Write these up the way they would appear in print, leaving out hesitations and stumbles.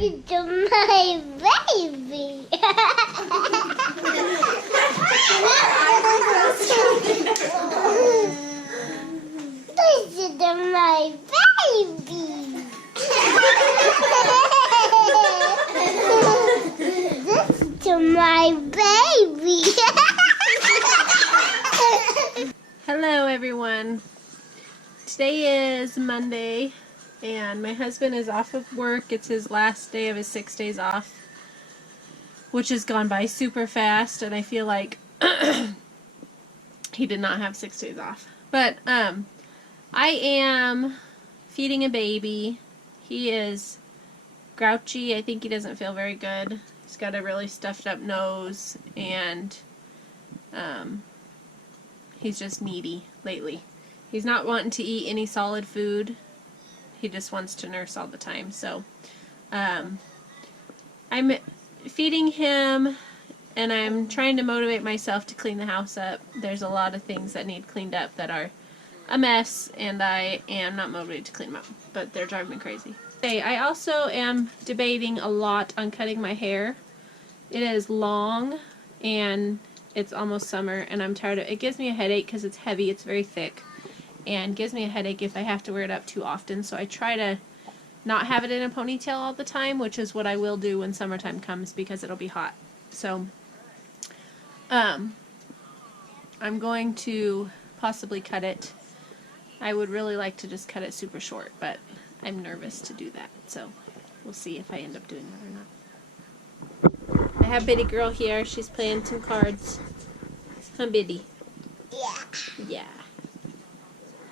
It's my baby. This is my baby. This is my baby. Hello everyone. Today is Monday and my husband is off of work. It's his last day of his 6 days off, which has gone by super fast, and I feel like he did not have 6 days off. But I am feeding a baby. He is grouchy. I think he doesn't feel very good. He's got a really stuffed up nose, and he's just needy lately. He's not wanting to eat any solid food. He just wants to nurse all the time. So I'm feeding him, and I'm trying to motivate myself to clean the house up. There's a lot of things that need cleaned up that are a mess, and I am not motivated to clean them up, but they're driving me crazy. Hey, I also am debating a lot on cutting my hair. It is long, and it's almost summer, and I'm tired of it. It gives me a headache because it's heavy, it's very thick, and gives me a headache if I have to wear it up too often. So I try to not have it in a ponytail all the time, which is what I will do when summertime comes because it'll be hot. So I'm going to possibly cut it. I would really like to just cut it super short, but I'm nervous to do that. So we'll see if I end up doing that or not. I have Biddy girl here. She's playing some cards. Huh, Biddy? Yeah. Yeah.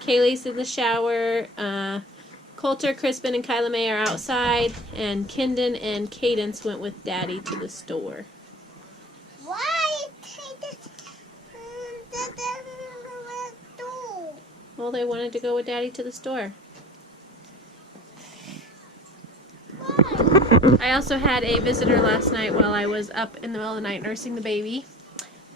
Kaylee's in the shower. Coulter, Crispin, and Kyla May are outside. And Kendon and Cadence went with Daddy to the store. Why take this? Well, they wanted to go with Daddy to the store. I also had a visitor last night while I was up in the middle of the night nursing the baby.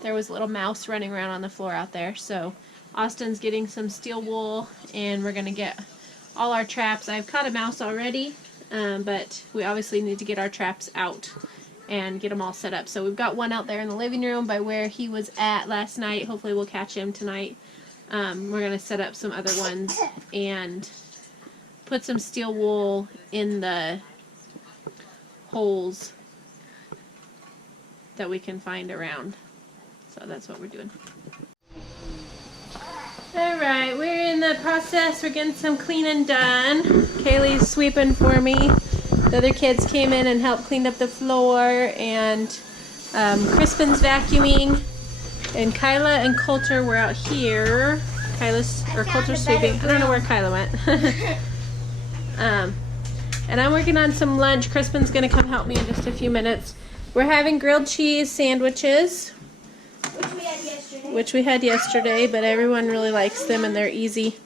There was a little mouse running around on the floor out there, so Austin's getting some steel wool, and we're going to get all our traps. I've caught a mouse already, but we obviously need to get our traps out and get them all set up. So we've got one out there in the living room by where he was at last night. Hopefully we'll catch him tonight. We're going to set up some other ones and put some steel wool in the holes that we can find around. So that's what we're doing. Alright, we're in the process. We're getting some cleaning done. Kaylee's sweeping for me. The other kids came in and helped clean up the floor, and Crispin's vacuuming, and Kyla and Coulter were out here. Coulter's sweeping. I don't know where Kyla went. And I'm working on some lunch. Crispin's going to come help me in just a few minutes. We're having grilled cheese sandwiches, which we had yesterday, but everyone really likes them and they're easy,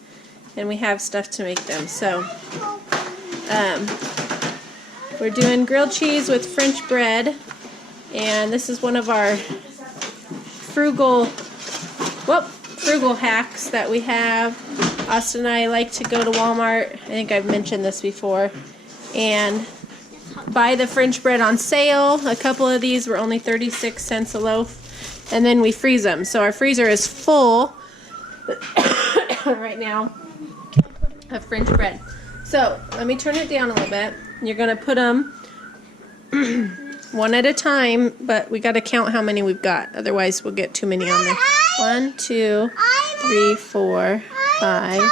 and we have stuff to make them. So we're doing grilled cheese with French bread, and this is one of our frugal hacks that we have. Austin and I like to go to Walmart, I think I've mentioned this before, and buy the French bread on sale. A couple of these were only 36 cents a loaf, and then we freeze them. So our freezer is full right now of French bread. So let me turn it down a little bit. You're going to put them one at a time, but we got to count how many we've got. Otherwise we'll get too many on there. 1, 2, 3, 4, 5,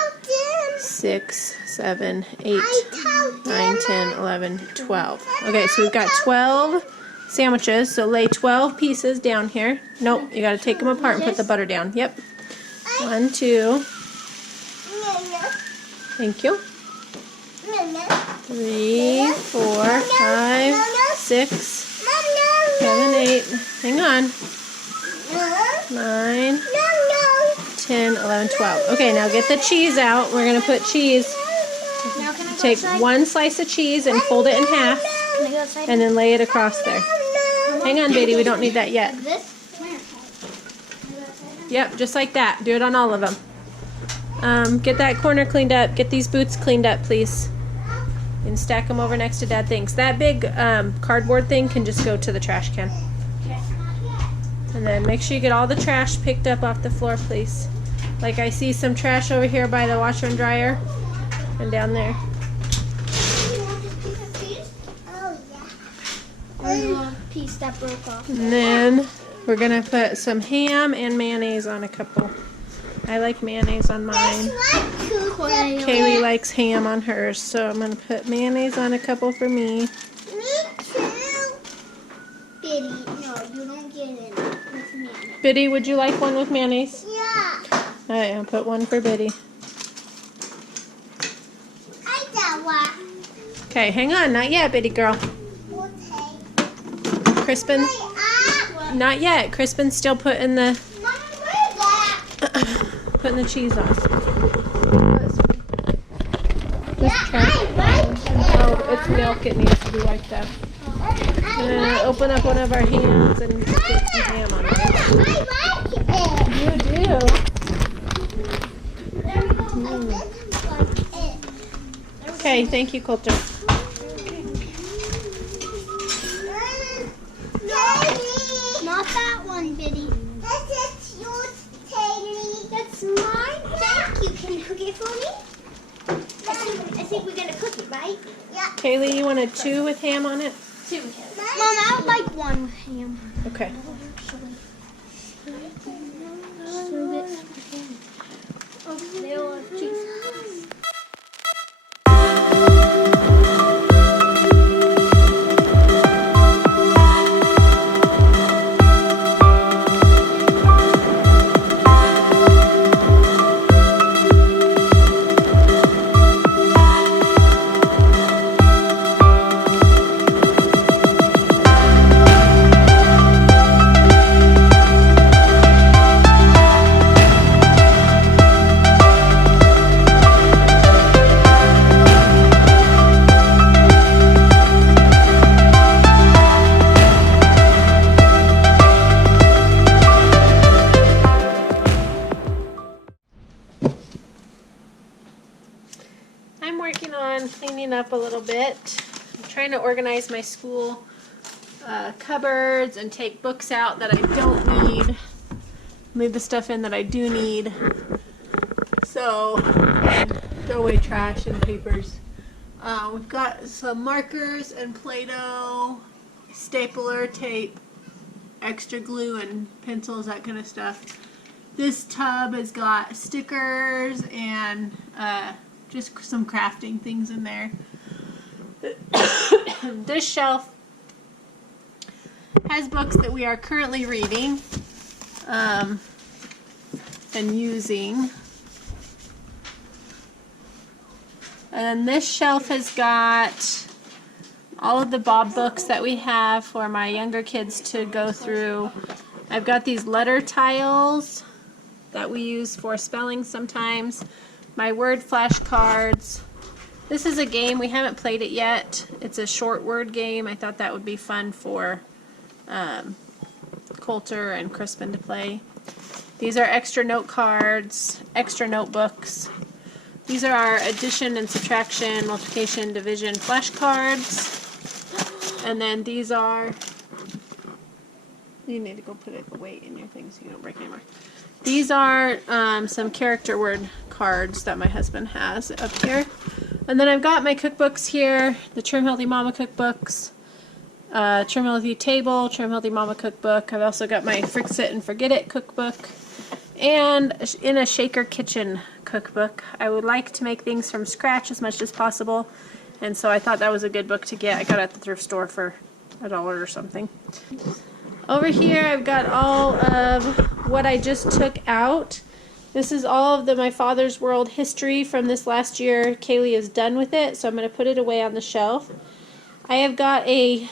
6, 7, 8, 9, 10, 11, 12. Okay, so we've got 12 sandwiches, so lay 12 pieces down here. Nope, you gotta take them apart and put the butter down. Yep. 1, 2. Thank you. 3, 4, 5, 6, 7, 8. Hang on. 9, 10, 11, 12. Okay, now get the cheese out. We're gonna put cheese. Take one slice of cheese and fold it in half, and then lay it across there. Hang on, baby, we don't need that yet. Yep, just like that. Do it on all of them. Get that corner cleaned up. Get these boots cleaned up, please. and stack them over next to Dad things. That big cardboard thing can just go to the trash can. And then make sure you get all the trash picked up off the floor, please. Like I see some trash over here by the washer and dryer and down there. Oh, yeah. A little piece that broke off. And then we're gonna put some ham and mayonnaise on a couple. I like mayonnaise on mine. Kaylee likes ham on hers, so I'm gonna put mayonnaise on a couple for me. Me too. Biddy, no, you don't get it with mayonnaise. Biddy, would you like one with mayonnaise? Yeah. Alright, I'll put one for Biddy. I got one. Okay, hang on, not yet, Biddy girl. Okay. Crispin, not yet. Crispin's still putting the Mama, where's that? putting the cheese on. Yeah, I like it. Oh, it's milk. It needs to be wiped up. I'm gonna open up one of our hams and put some ham on it. I like it. You do. There we go. I like it. Okay, thank you, Coulter. Not that one, Biddy. This is yours, Kaylee. That's mine. Thank you. Can you cook it for me? I think we're gonna cook it, right? Yeah. Kaylee, you want a 2 with ham on it? 2 with ham. Mom, I would like 1 with ham. Okay. I'm working on cleaning up a little bit. I'm trying to organize my school cupboards and take books out that I don't need. Leave the stuff in that I do need. So, throw away trash and papers. We've got some markers and Play-Doh, stapler, tape, extra glue and pencils, that kind of stuff. This tub has got stickers and just some crafting things in there. This shelf has books that we are currently reading and using. And then this shelf has got all of the Bob books that we have for my younger kids to go through. I've got these letter tiles that we use for spelling sometimes. My word flashcards. This is a game, we haven't played it yet. It's a short word game. I thought that would be fun for Coulter and Crispin to play. These are extra note cards, extra notebooks. These are our addition and subtraction, multiplication, division flashcards. And then these are, you need to go put it away in your thing so you don't break anymore. These are some character word cards that my husband has up here. And then I've got my cookbooks here, the Trim Healthy Mama cookbooks, Trim Healthy Table, Trim Healthy Mama cookbook. I've also got my Fix It and Forget It cookbook. And in a Shaker Kitchen cookbook. I would like to make things from scratch as much as possible. And so I thought that was a good book to get. I got it at the thrift store for $1 or something. Over here I've got all of what I just took out. This is all of My Father's World history from this last year. Kaylee is done with it, so I'm going to put it away on the shelf. I have got a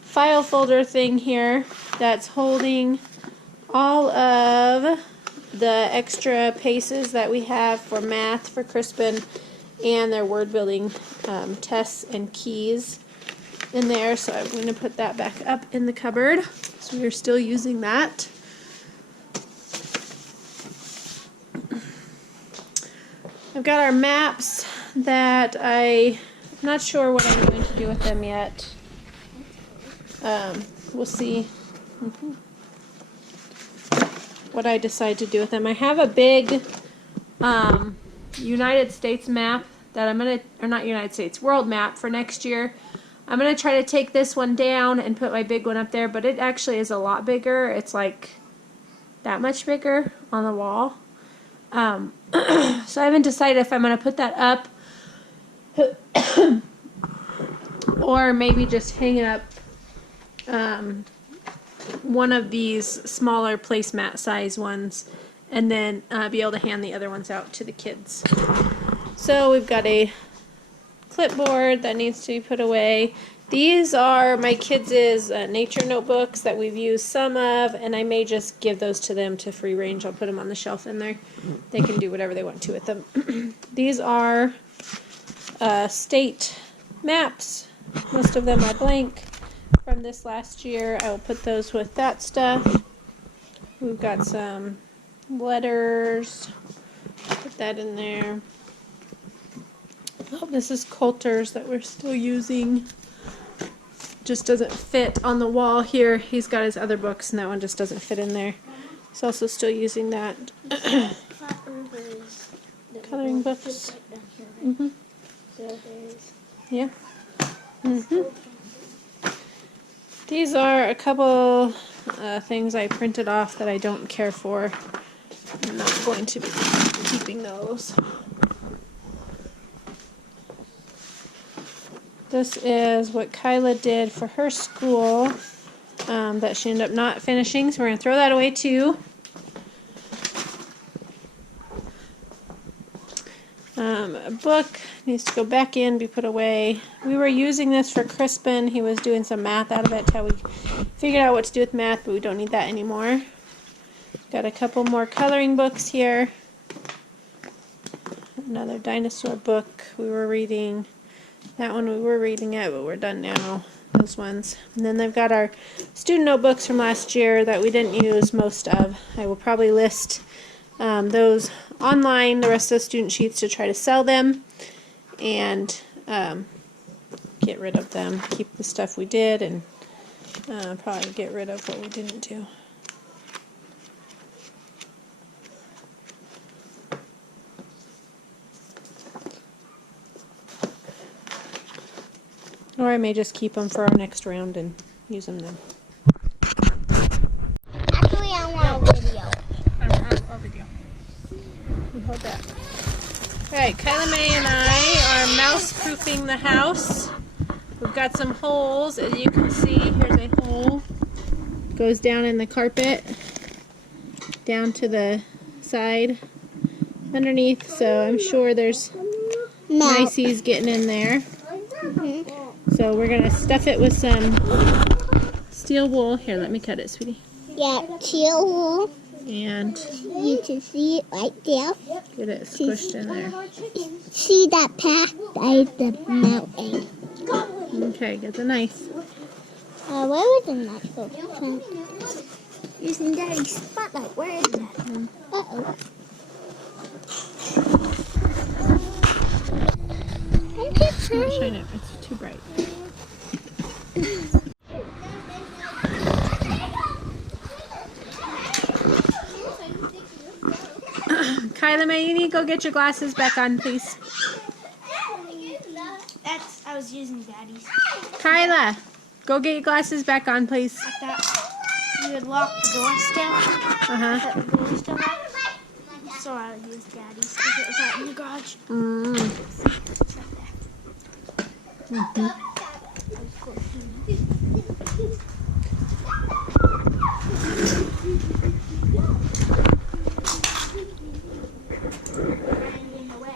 file folder thing here that's holding all of the extra paces that we have for math for Crispin and their word building tests and keys in there. So I'm going to put that back up in the cupboard. So we're still using that. I've got our maps that I Not sure what I'm going to do with them yet. We'll see what I decide to do with them. I have a big United States map that I'm going to, or not United States, world map for next year. I'm going to try to take this one down and put my big one up there, but it actually is a lot bigger. It's like that much bigger on the wall. So I haven't decided if I'm going to put that up or maybe just hang up one of these smaller placemat size ones and then be able to hand the other ones out to the kids. So we've got a clipboard that needs to be put away. These are my kids' nature notebooks that we've used some of, and I may just give those to them to free range. I'll put them on the shelf in there. They can do whatever they want to with them. These are state maps. Most of them are blank from this last year. I will put those with that stuff. We've got some letters. Put that in there. Oh, this is Coulter's that we're still using. Just doesn't fit on the wall here. He's got his other books and that one just doesn't fit in there. He's also still using that. Coloring books. Mm-hmm. Yeah. Mm-hmm. These are a couple things I printed off that I don't care for. I'm not going to be keeping those. This is what Kyla did for her school that she ended up not finishing, so we're going to throw that away too. A book needs to go back in, be put away. We were using this for Crispin. He was doing some math out of it till we figured out what to do with math, but we don't need that anymore. Got a couple more coloring books here. Another dinosaur book we were reading. That one we were reading it, but we're done now. Those ones. And then they've got our student notebooks from last year that we didn't use most of. I will probably list those online, the rest of the student sheets, to try to sell them and get rid of them. Keep the stuff we did and probably get rid of what we didn't do. Or I may just keep them for our next round and use them then. Actually, I want a video. I'll video. You hold that. Alright, Kyla May and I are mouse-proofing the house. We've got some holes, as you can see. Here's a hole. Goes down in the carpet, down to the side underneath, so I'm sure there's niceies getting in there. So we're going to stuff it with some steel wool. Here, let me cut it, sweetie. Yeah, steel wool. And You can see it right there. get it squished in there. See that path by the mountain. Okay, get the knife. Where was the knife go? Using Daddy's spotlight. Where is that? Uh-oh. I'm just Don't trying. shine it, it's too bright. Kyla May, you need to go get your glasses back on, please. I was using Daddy's. Kyla, go get your glasses back on, please. I thought you had locked the door still. Uh-huh. The door still locked. So I would use Daddy's because it was out in the garage. It's right there. In the way.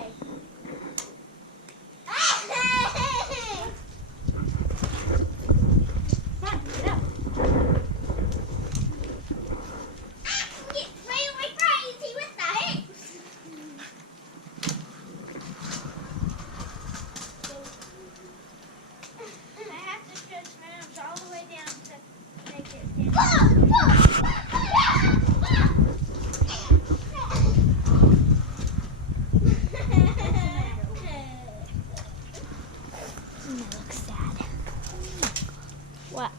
What?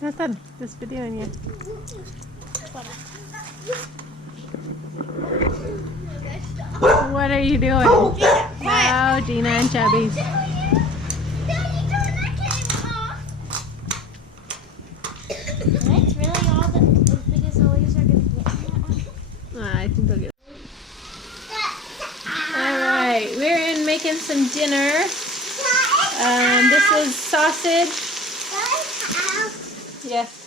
Nothing. Just videoing you. What are you doing? Oh, Gina and Chubby's. That's really all as big as the leaves are going to get. I think they'll get it. Alright, we're in making some dinner. This is sausage. Yes.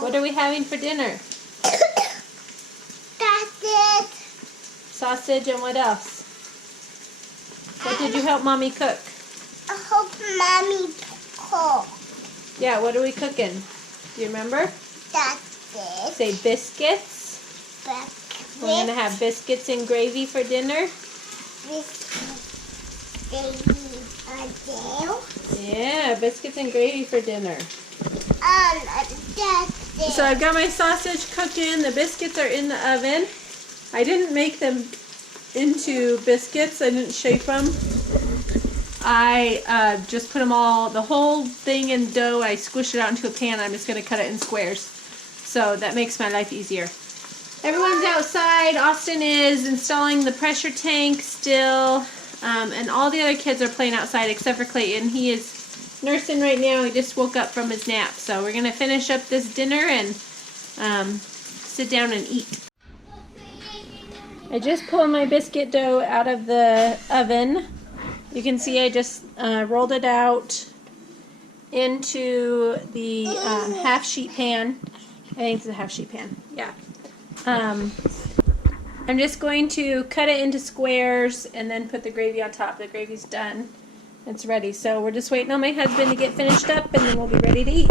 What are we having for dinner? That's it. Sausage and what else? What did you help Mommy cook? I hope Mommy cook. Yeah, what are we cooking? Do you remember? That's it. Say biscuits. We're going to have biscuits and gravy for dinner. Yeah, biscuits and gravy for dinner. So I've got my sausage cooking. The biscuits are in the oven. I didn't make them into biscuits. I didn't shape them. I just put them all, the whole thing in dough. I squish it out into a pan. I'm just going to cut it in squares. So that makes my life easier. Everyone's outside. Austin is installing the pressure tank still. And all the other kids are playing outside except for Clayton. He is nursing right now. He just woke up from his nap. So we're going to finish up this dinner and sit down and eat. I just pulled my biscuit dough out of the oven. You can see I just rolled it out into the half sheet pan. I think it's a half sheet pan. Yeah. I'm just going to cut it into squares and then put the gravy on top. The gravy's done. It's ready. So we're just waiting on my husband to get finished up and then we'll be ready to eat.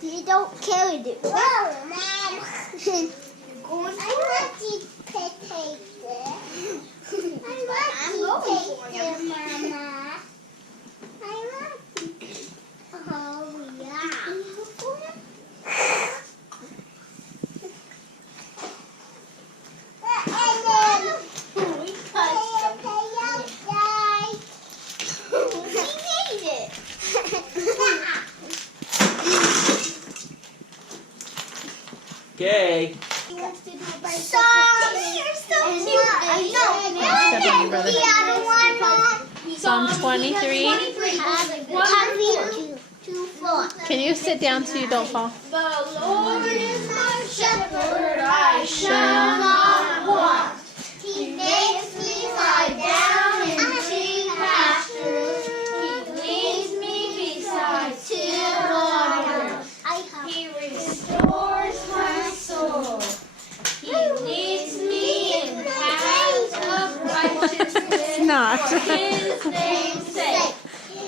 You don't carry it. Well, Mom. I want to potato. I'm going for you, Mama. I want to. Oh, yeah. Okay. You're so cute. Psalm 23. Can you sit down so you don't fall? The Lord is my shepherd, I shall not want. He makes me lie down in green pastures. He leads me beside still waters. He restores my soul. He leads me in paths of righteousness Not. for His name's sake.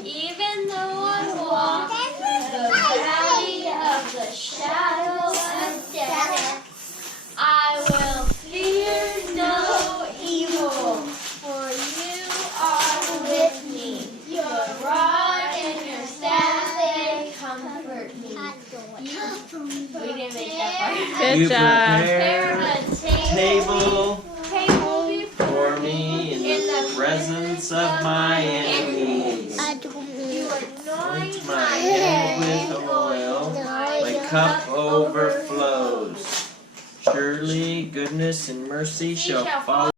Even though I walk through the valley of the shadow of death, I will fear no evil, for you are with me. Your rod and your staff, they comfort me. We didn't make that part. Good You job. prepare a table for me in the presence of my enemies. Anoint my head with oil, my cup overflows. Surely goodness and mercy shall follow